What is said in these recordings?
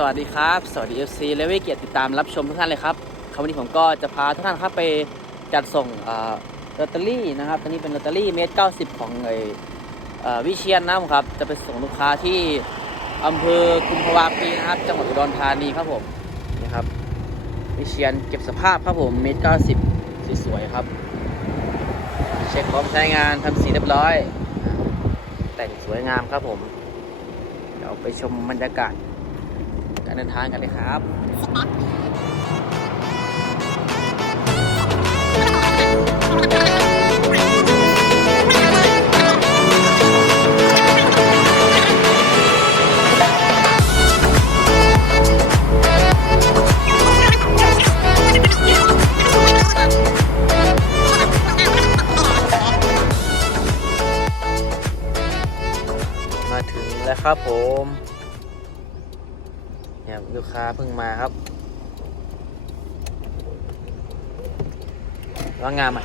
สวัสดีครับ สวัสดี FC และวิเกียรติติดตามรับชมทุกท่านเลยครับคราววันนี้ผมก็จะพาทุกท่านครับไปจัดส่งลอตเตอรี่นะครับตัวนี้เป็นลอตเตอรี่เมตรเก้าสิบของไอวิเชียนนะครับ จะไปส่งลูกค้าที่อำเภอกุมภาวาปีนะครับ จังหวัดอุดรธานีครับผมนี่ครับ วิเชียนเก็บสภาพครับผมเมตรเก้าสิบสวยๆครับ เช็คพร้อมใช้งานทำสีเรียบร้อย แต่งสวยงามครับผม เดี๋ยวไปชมบรรยากาศ เดินทางกันเลยครับมาถึงแล้วครับผม เนี่ยลูกค้าเพิ่งมาครับว่างงามอะ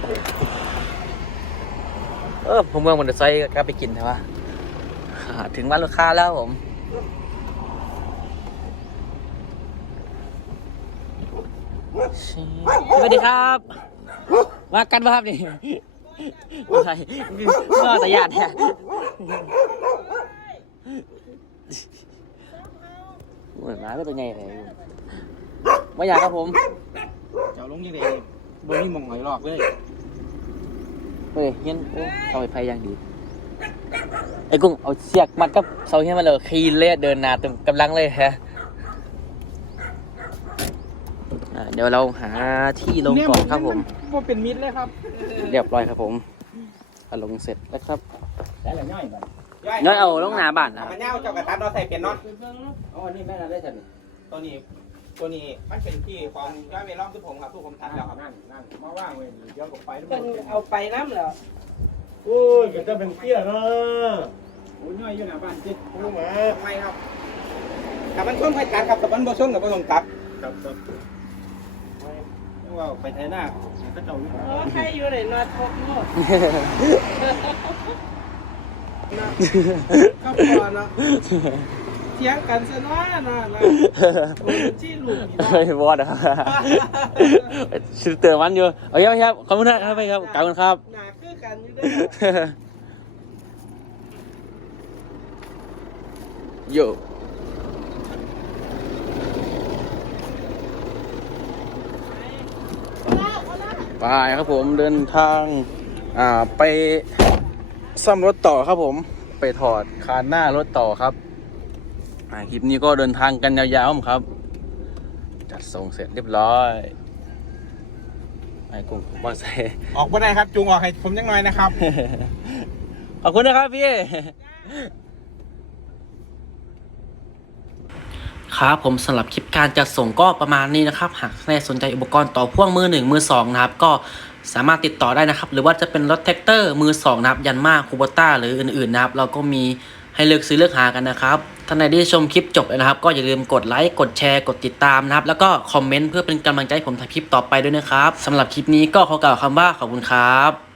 เออผมเมืองมันจะซอยก็ไปกินนะวะถึงบ้านลูกค้าแล้วผมสวัสดีครับมากันป่ะครับนี่ไม่ใช่เมื่อแต่ญาติเนี่ย เหมือนหมาก็ตัวใหญ่เลยไม่อยากครับผม เจ้าลงยังไงบนนี้มองหอยหลอกเลยเฮ้ยเงี้ยโอ้เขาไปพายอย่างดี ไอ้กุ้งเอาเชือกมัดกับเสาเฮียมาเลยขี่เล่เดินหนาเต็มกำลังเลยฮะอ่าเดี๋ยวเราหาที่ลงก่อนครับผมว่าเป็นมิดเลยครับ เรียบร้อยครับผมอะลงเสร็จแล้วครับได้แล้วย่อยแบบ น้อยเอาลงหนาบ้านนะมันเน่าเจ้ากระตัดเราใส่เป็นเนาะอ๋อนี่แม่เราได้ทันตัวนี้ตัวนี้มันเป็นที่ของย่อยเมลอนที่ผมครับทุกผมทัดแล้วครับนั่นนั่นมาว่างเว้ยเดี๋ยวก็ไปแล้วเพิ่นเอาไปน้ำเหรอโอ้ยก็จะเป็นเตี้ยเนาะโอ้ยย่อยอยู่หน้าบ้านจิรู้ไหมทำไมครับถ้ามันชนไฟตัดครับแต่มันบ่ชนกับบ่ต้องตัดครับครับไม่ว่าไปไทยหน้าก็เจ้าอยู่โอ้ใครอยู่ไหนนอนทบโน่ ก็พอเนาะเถียงกันซะน้อยนะนะโอ้ยจี้หลุมอีกเฮ้ยบอสครับชื่อเตือนมันอยู่โอเคครับขอบคุณครับไปครับขอบคุณครับหนาคือกันอยู่เด้อโยไปครับผมเดินทาง อ่าไป ซ่อมรถต่อครับผม ไปถอดคานหน้ารถต่อครับอ่าคลิปนี้ก็เดินทางกันยาวๆครับ จัดส่งเสร็จเรียบร้อยไอ้กุ้งบอลใส่ออกบ่ได้ครับ จูงออกให้ผมจังหน่อยนะครับ ขอบคุณนะครับพี่ครับผมสำหรับคลิปการจัดส่งก็ประมาณนี้นะครับ หากใครสนใจอุปกรณ์ต่อพ่วงมือหนึ่งมือสองนะครับ ก็ สามารถติดต่อได้นะครับ หรือว่าจะเป็นรถแท็กเตอร์มือสองนะครับ ยันมาคูบต้าหรืออื่นๆนะครับ เราก็มีให้เลือกซื้อเลือกหากันนะครับท่านใดที่ชมคลิปจบเลยนะครับ ก็อย่าลืมกดไลค์กดแชร์กดติดตามนะครับ แล้วก็คอมเมนต์เพื่อเป็นกำลังใจให้ผมทำคลิปต่อไปด้วยนะครับสำหรับคลิปนี้ก็ขอกล่าวคำว่าขอบคุณครับ